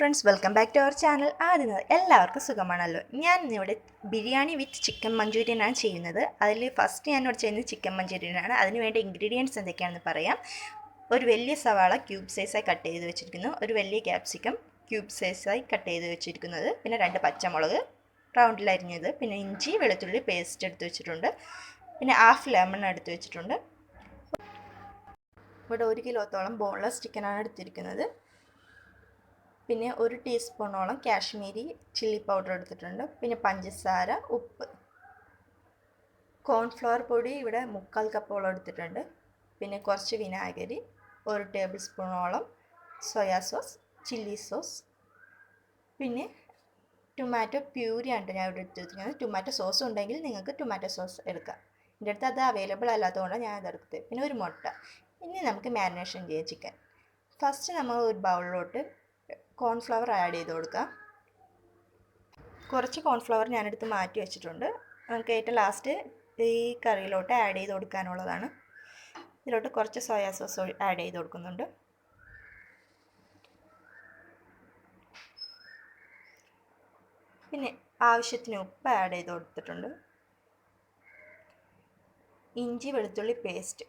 Friends welcome back to our channel ആദ്യം എല്ലാവർക്കും സുഖമാണല്ലോ. ഞാൻ ഇന്നിവിടെ ബിരിയാണി വിത്ത് ചിക്കൻ മഞ്ചൂരിയനാണ് ചെയ്യുന്നത്. അതിൽ ഫസ്റ്റ് ഞാൻ ഇവിടെ ചെയ്യുന്നത് ചിക്കൻ മഞ്ചൂരിയനാണ് അതിന് വേണ്ട ഇൻഗ്രീഡിയൻസ് എന്തൊക്കെയാണെന്ന് പറയാം. ഒരു വലിയ സവാള ക്യൂബ് സൈസായി കട്ട് ചെയ്ത് വെച്ചിരിക്കുന്നു. ഒരു വലിയ ക്യാപ്സിക്കം ക്യൂബ് സൈസായി കട്ട് ചെയ്ത് വെച്ചിരിക്കുന്നത്. പിന്നെ രണ്ട് പച്ചമുളക് റൗണ്ടിൽ അരിഞ്ഞത്. പിന്നെ ഇഞ്ചി വെളുത്തുള്ളി പേസ്റ്റ് എടുത്ത് വെച്ചിട്ടുണ്ട്. പിന്നെ ഹാഫ് ലെമൺ എടുത്ത് വെച്ചിട്ടുണ്ട്. ഇവിടെ ഒരു കിലോത്തോളം ബോൺലെസ് ചിക്കനാണ് എടുത്തിരിക്കുന്നത്. പിന്നെ ഒരു ടീസ്പൂണോളം കാശ്മീരി ചില്ലി പൗഡർ എടുത്തിട്ടുണ്ട്. പിന്നെ പഞ്ചസാര ഉപ്പ്. കോൺഫ്ലവർ പൊടി ഇവിടെ മുക്കാൽ കപ്പോളം എടുത്തിട്ടുണ്ട്. പിന്നെ കുറച്ച് വിനാഗിരി ഒരു ടേബിൾ സ്പൂണോളം സോയാ സോസ് ചില്ലി സോസ്. പിന്നെ ടൊമാറ്റോ പ്യൂരിയാണ് ഞാൻ ഇവിടെ എടുത്തിരിക്കുന്നത്. ടൊമാറ്റോ സോസ് ഉണ്ടെങ്കിൽ നിങ്ങൾക്ക് ടൊമാറ്റോ സോസ് എടുക്കാം. എന്റെ അടുത്ത് അത് അവൈലബിൾ അല്ലാത്തതുകൊണ്ടാണ് ഞാൻ അതെടുത്തത് പിന്നെ ഒരു മുട്ട. ഇനി നമുക്ക് മാരിനേഷൻ ചെയ്യാം ചിക്കൻ ഫസ്റ്റ് നമ്മൾ ഒരു ബൗളിലോട്ട് കോൺഫ്ലവർ ആഡ് ചെയ്ത് കൊടുക്കാം. കുറച്ച് കോൺഫ്ലവർ ഞാനെടുത്ത് മാറ്റി വെച്ചിട്ടുണ്ട്. നമുക്ക് ഏറ്റവും ലാസ്റ്റ് ഈ കറിയിലോട്ട് ആഡ് ചെയ്ത് കൊടുക്കാനുള്ളതാണ്. ഇതിലോട്ട് കുറച്ച് സോയാ സോസ് ആഡ് ചെയ്ത് കൊടുക്കുന്നുണ്ട്. പിന്നെ ആവശ്യത്തിന് ഉപ്പ് ആഡ് ചെയ്ത് കൊടുത്തിട്ടുണ്ട്. ഇഞ്ചി വെളുത്തുള്ളി പേസ്റ്റ്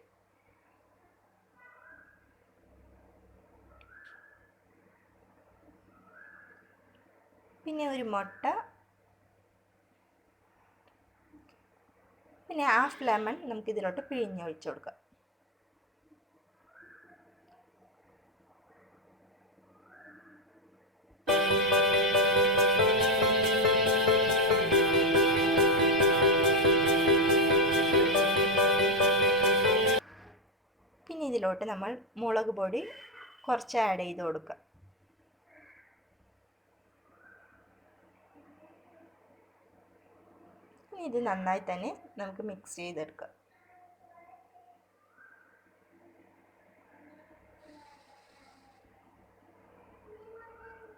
പിന്നെ ഒരു മുട്ട. പിന്നെ ഹാഫ് ലെമൺ നമുക്ക് ഇതിലോട്ട് പിഴിഞ്ഞൊഴിച്ച് കൊടുക്കാം. പിന്നെ ഇതിലോട്ട് നമ്മൾ മുളക് പൊടി കുറച്ച് ആഡ് ചെയ്ത് കൊടുക്കുക ഇത് നന്നായി തന്നെ നമുക്ക് മിക്സ് ചെയ്തെടുക്കാം.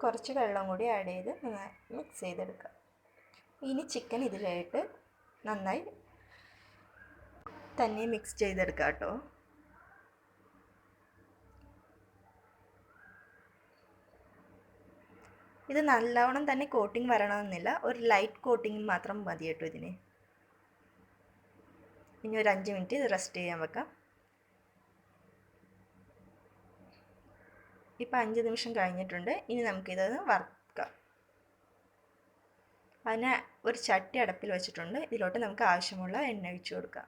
കുറച്ച് വെള്ളം കൂടി ആഡ് ചെയ്ത് മിക്സ് ചെയ്തെടുക്കുക ഇനി ചിക്കൻ ഇതിലായിട്ട് നന്നായി തന്നെ മിക്സ് ചെയ്തെടുക്കാം കേട്ടോ. ഇത് നല്ലവണ്ണം തന്നെ കോട്ടിങ് വരണമെന്നില്ല. ഒരു ലൈറ്റ് കോട്ടിങ് മാത്രം മതി കേട്ടോ ഇതിന്. ഇനി ഒരു അഞ്ച് മിനിറ്റ് ഇത് റെസ്റ്റ് ചെയ്യാൻ വെക്കാം. ഇപ്പം അഞ്ച് നിമിഷം കഴിഞ്ഞിട്ടുണ്ട്. ഇനി നമുക്കിത് വറുക്കാം. അതിനെ ഒരു ചട്ടി അടപ്പിൽ വെച്ചിട്ടുണ്ട്. ഇതിലോട്ട് നമുക്ക് ആവശ്യമുള്ള എണ്ണ ഒഴിച്ചു കൊടുക്കാം.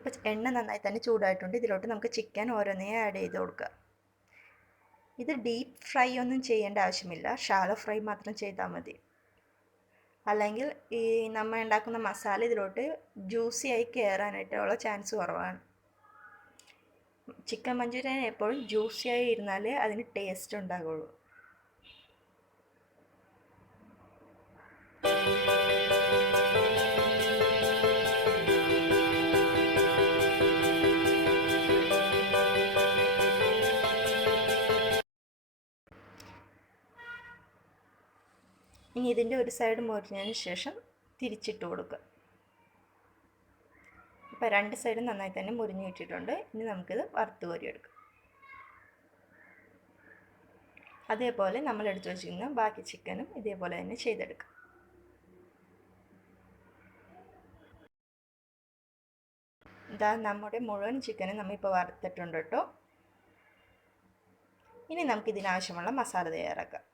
ഇപ്പോൾ എണ്ണ നന്നായി തന്നെ ചൂടായിട്ടുണ്ട്. ഇതിലോട്ട് നമുക്ക് ചിക്കൻ ഓരോന്നേ ആഡ് ചെയ്ത് കൊടുക്കുക. ഇത് ഡീപ്പ് ഫ്രൈ ഒന്നും ചെയ്യേണ്ട ആവശ്യമില്ല. ഷാലോ ഫ്രൈ മാത്രം ചെയ്താൽ മതി. അല്ലെങ്കിൽ ഈ നമ്മൾ ഉണ്ടാക്കുന്ന മസാല ഇതിലോട്ട് ജ്യൂസി ആയി കയറാനായിട്ടുള്ള ചാൻസ് കുറവാണ്. ചിക്കൻ മഞ്ചൂരിയൻ എപ്പോഴും ജ്യൂസി ആയി ഇരുന്നാലേ അതിന് ടേസ്റ്റ് ഉണ്ടാകുള്ളൂ ഇനി ഇതിന്റെ ഒരു സൈഡ് മുരിഞ്ഞതിന് ശേഷം തിരിച്ചിട്ട് കൊടുക്കുക. അപ്പം രണ്ട് സൈഡും നന്നായി തന്നെ മുറിഞ്ഞു കിട്ടിയിട്ടുണ്ട്. ഇനി നമുക്കിത് വറുത്ത് കോരിയെടുക്കാം അതേപോലെ നമ്മൾ എടുത്തു വെച്ചിരിക്കുന്ന ബാക്കി ചിക്കനും ഇതേപോലെ തന്നെ ചെയ്തെടുക്കാം. ഇതാ നമ്മുടെ മുഴുവൻ ചിക്കനും നമ്മളിപ്പോൾ വറുത്തിട്ടുണ്ട് കേട്ടോ. ഇനി നമുക്ക് ഇതിനാവശ്യമുള്ള മസാല തയ്യാറാക്കാം.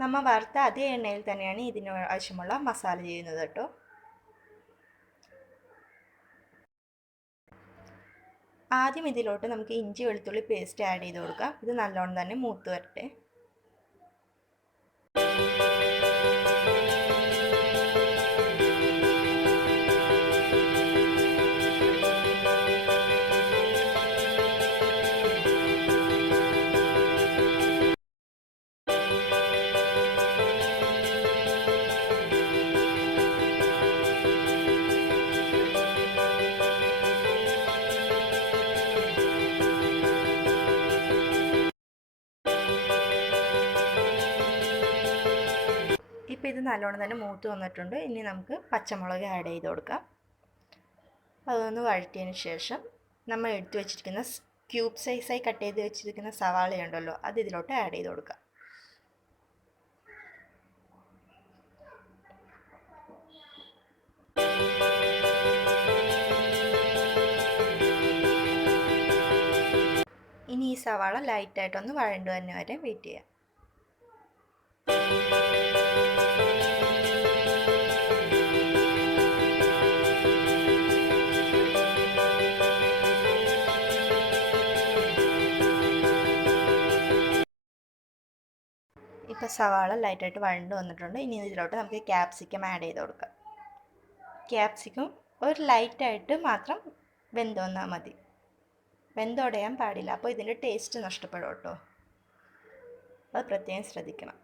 നമ്മൾ വറുത്ത അതേ എണ്ണയിൽ തന്നെയാണ് ഇതിന് ആവശ്യമുള്ള മസാല ചെയ്യുന്നത് കേട്ടോ. ആദ്യം ഇതിലോട്ട് നമുക്ക് ഇഞ്ചി വെളുത്തുള്ളി പേസ്റ്റ് ആഡ് ചെയ്ത് കൊടുക്കാം. ഇത് നല്ലോണം തന്നെ മൂത്ത് വരട്ടെ. നല്ലോണം തന്നെ മൂത്ത് വന്നിട്ടുണ്ട്. ഇനി നമുക്ക് പച്ചമുളക് ആഡ് ചെയ്ത് കൊടുക്കാം. അതൊന്ന് വഴറ്റിയതിന് ശേഷം നമ്മൾ എടുത്തു വെച്ചിരിക്കുന്ന ക്യൂബ് സൈസായി കട്ട് ചെയ്ത് വെച്ചിരിക്കുന്ന സവാളയുണ്ടല്ലോ അത് ഇതിലോട്ട് ആഡ് ചെയ്ത് കൊടുക്കാം. ഇനി ഈ സവാള ലൈറ്റായിട്ടൊന്ന് വഴണ്ടു തന്നെ വരെ വെയിറ്റ് ചെയ്യാം. സവാള ലൈറ്റായിട്ട് വഴണ്ട് വന്നിട്ടുണ്ട്. ഇനി ഇതിലോട്ട് നമുക്ക് ക്യാപ്സിക്കം ആഡ് ചെയ്ത് കൊടുക്കാം. ക്യാപ്സിക്കം ഒരു ലൈറ്റായിട്ട് മാത്രം വെന്ത് വന്നാൽ മതി. വെന്തോടയാൻ പാടില്ല. അപ്പോൾ ഇതിന്റെ ടേസ്റ്റ് നഷ്ടപ്പെടും കേട്ടോ. അത് പ്രത്യേകം ശ്രദ്ധിക്കണം.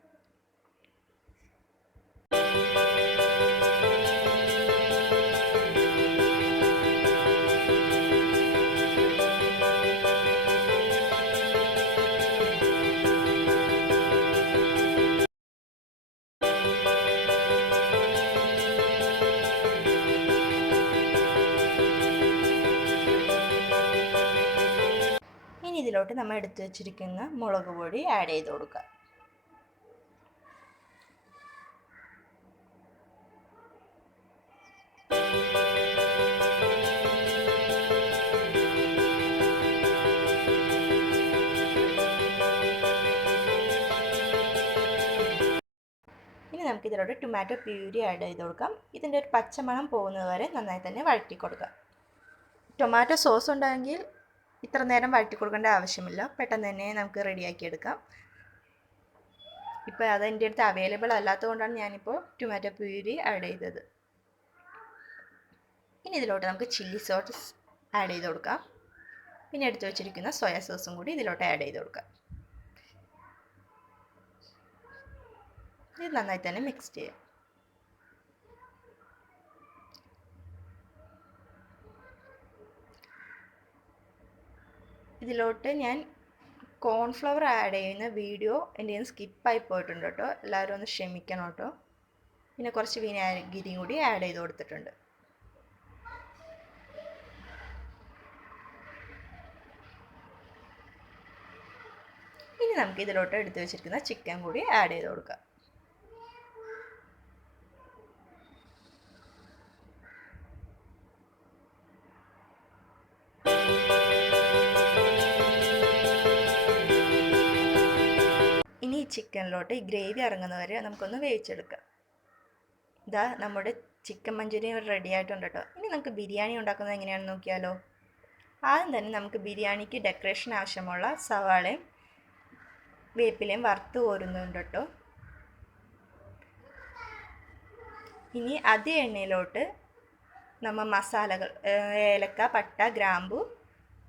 ഇതിലോട്ട് നമ്മൾ എടുത്തു വെച്ചിരിക്കുന്ന മുളക് പൊടി ആഡ് ചെയ്ത് കൊടുക്കുക. നമുക്ക് ഇതിലോട്ട് ടൊമാറ്റോ പ്യൂരി ആഡ് ചെയ്ത് കൊടുക്കാം. ഇതിന്റെ ഒരു പച്ചമണം പോകുന്നത് വരെ നന്നായി തന്നെ വഴറ്റി കൊടുക്കാം. ടൊമാറ്റോ സോസ് ഉണ്ടെങ്കിൽ ഇത്ര നേരം വഴറ്റി കൊടുക്കേണ്ട ആവശ്യമില്ല. പെട്ടെന്ന് തന്നെ നമുക്ക് റെഡിയാക്കി എടുക്കാം. ഇപ്പോൾ അത് എന്റെ അടുത്ത് അവൈലബിൾ അല്ലാത്തതുകൊണ്ടാണ് ഞാനിപ്പോൾ ടൊമാറ്റോ പ്യൂരി ആഡ് ചെയ്തത്. ഇനി ഇതിലോട്ട് നമുക്ക് ചില്ലി സോസ് ആഡ് ചെയ്ത് കൊടുക്കാം. പിന്നെ എടുത്തു വെച്ചിരിക്കുന്ന സോയ സോസും കൂടി ഇതിലോട്ട് ആഡ് ചെയ്ത് കൊടുക്കാം. ഇത് നന്നായി തന്നെ മിക്സ് ചെയ്യാം. ഇതിലോട്ട് ഞാൻ കോൺഫ്ലവർ ആഡ് ചെയ്യുന്ന വീഡിയോ എന്റെ നിന്ന് സ്കിപ്പായി പോയിട്ടുണ്ട് കേട്ടോ. എല്ലാവരും ഒന്ന് ക്ഷമിക്കണം കേട്ടോ. പിന്നെ കുറച്ച് വിനാഗിരിയും കൂടി ആഡ് ചെയ്ത് കൊടുത്തിട്ടുണ്ട്. ഇനി നമുക്ക് ഇതിലോട്ട് എടുത്തു വെച്ചിരിക്കുന്ന ചിക്കൻ കൂടി ആഡ് ചെയ്ത് കൊടുക്കാം. ചിക്കനിലോട്ട് ഈ ഗ്രേവി ഇറങ്ങുന്നവരെ നമുക്കൊന്ന് വേവിച്ചെടുക്കാം. ഇതാ നമ്മുടെ ചിക്കൻ മഞ്ചൂരിയൻ റെഡി ആയിട്ടുണ്ട് കേട്ടോ. ഇനി നമുക്ക് ബിരിയാണി ഉണ്ടാക്കുന്നത് എങ്ങനെയാണെന്ന് നോക്കിയാലോ? ആദ്യം തന്നെ നമുക്ക് ബിരിയാണിക്ക് ഡെക്കറേഷൻ ആവശ്യമുള്ള സവാളയും വേപ്പിലയും വറുത്ത് കോരുന്നുണ്ട് കേട്ടോ. ഇനി അതേ എണ്ണയിലോട്ട് നമ്മൾ മസാലകൾ ഏലക്ക പട്ട ഗ്രാമ്പു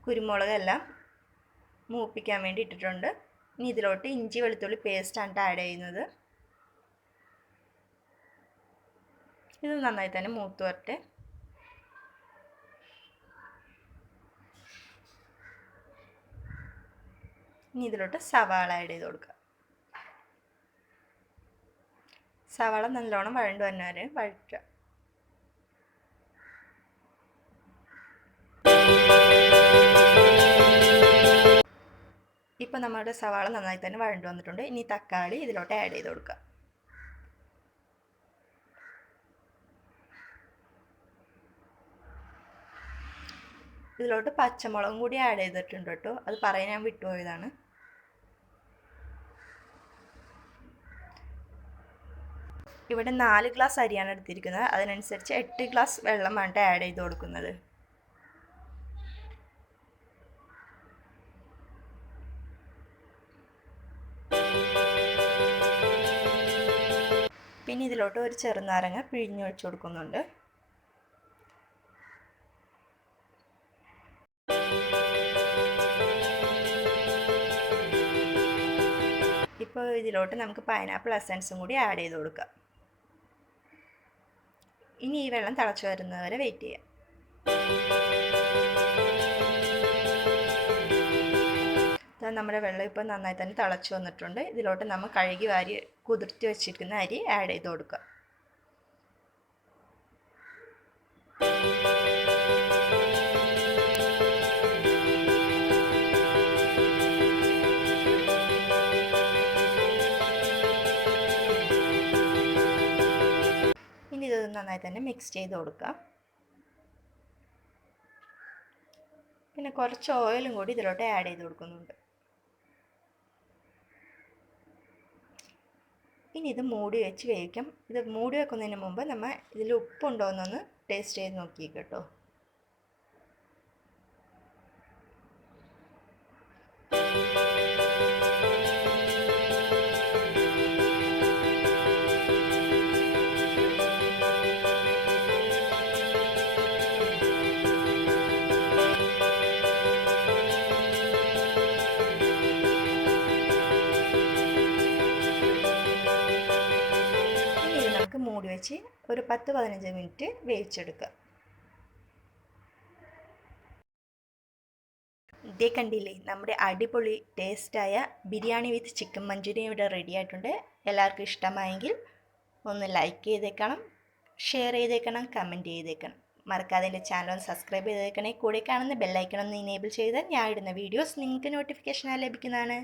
കുരുമുളക് എല്ലാം മൂപ്പിക്കാൻ വേണ്ടി ഇട്ടിട്ടുണ്ട് ഇനി ഇതിലോട്ട് ഇഞ്ചി വെളുത്തുള്ളി പേസ്റ്റാണ് ആഡ് ചെയ്യുന്നത്. ഇത് നന്നായി തന്നെ മൂത്ത് വരട്ടെ. ഇനി ഇതിലോട്ട് സവാള ആഡ് ചെയ്ത് കൊടുക്കുക. സവാള നല്ലോണം വഴണ്ട് വന്നവരെ വഴറ്റുക. ഇപ്പം നമ്മുടെ സവാള നന്നായി തന്നെ വഴണ്ടു വന്നിട്ടുണ്ട്. ഇനി തക്കാളി ഇതിലോട്ട് ആഡ് ചെയ്ത് കൊടുക്കുക. ഇതിലോട്ട് പച്ചമുളകും കൂടി ആഡ് ചെയ്തിട്ടുണ്ട് കേട്ടോ. അത് പറയാൻ ഞാൻ വിട്ടുപോയതാണ്. ഇവിടെ നാല് ഗ്ലാസ് അരിയാണ് എടുത്തിരിക്കുന്നത്. അതിനനുസരിച്ച് എട്ട് ഗ്ലാസ് വെള്ളമാണ് ആഡ് ചെയ്ത് കൊടുക്കുന്നത്. ഇതിലോട്ട് ഒരു ചെറുനാരങ്ങ പിഴിഞ്ഞൊഴിച്ച് കൊടുക്കുന്നുണ്ട്. ഇപ്പോൾ ഇതിലോട്ട് നമുക്ക് പൈനാപ്പിൾ എസൻസും കൂടി ആഡ് ചെയ്ത് കൊടുക്കാം. ഇനി ഈ വെള്ളം തിളച്ചു വരുന്നവരെ വെയിറ്റ് ചെയ്യാം. നമ്മുടെ വെള്ളം ഇപ്പോൾ നന്നായി തന്നെ തിളച്ച് വന്നിട്ടുണ്ട്. ഇതിലോട്ട് നമ്മൾ കഴുകി വാരി കുതിർത്തി വെച്ചിരിക്കുന്ന അരി ആഡ് ചെയ്ത് കൊടുക്കുക. ഇനി ഇത് നന്നായി തന്നെ മിക്സ് ചെയ്ത് കൊടുക്കുക. പിന്നെ കുറച്ച് ഓയിലും കൂടി ഇതിലോട്ട് ആഡ് ചെയ്ത് കൊടുക്കുന്നുണ്ട്. ഇനി ഇത് മൂടി വെച്ച് വേവിക്കാം. ഇത് മൂടി വെക്കുന്നതിന് മുമ്പ് നമ്മൾ ഇതിൽ ഉപ്പുണ്ടോ എന്നൊന്ന് ടേസ്റ്റ് ചെയ്ത് നോക്കി കേട്ടോ. വെച്ച് ഒരു പത്ത് പതിനഞ്ച് മിനിറ്റ് വേവിച്ചെടുക്കുക. ഇതേ കണ്ടില്ലേ നമ്മുടെ അടിപൊളി ടേസ്റ്റായ ബിരിയാണി വിത്ത് ചിക്കൻ മഞ്ചൂരിയൻ ഇവിടെ റെഡി ആയിട്ടുണ്ട്. എല്ലാവർക്കും ഇഷ്ടമായെങ്കിൽ ഒന്ന് ലൈക്ക് ചെയ്തേക്കണം ഷെയർ ചെയ്തേക്കണം കമന്റ് ചെയ്തേക്കണം. മറക്കാതെ എന്റെ ചാനൽ ഒന്ന് സബ്സ്ക്രൈബ് ചെയ്തേക്കണേ. കൂടെ കാണുന്ന ബെല്ലൈക്കൺ ഒന്ന് ഇനേബിൾ ചെയ്താൽ ഞാൻ ഇടുന്ന വീഡിയോസ് നിങ്ങൾക്ക് നോട്ടിഫിക്കേഷനായി ലഭിക്കുന്നതാണ്.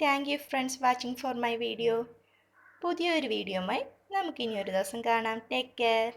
Thank you friends watching for my video പുതിയൊരു വീഡിയോയുമായി നമുക്ക് ഇനി ഒരു ദിവസം കാണാം. Take care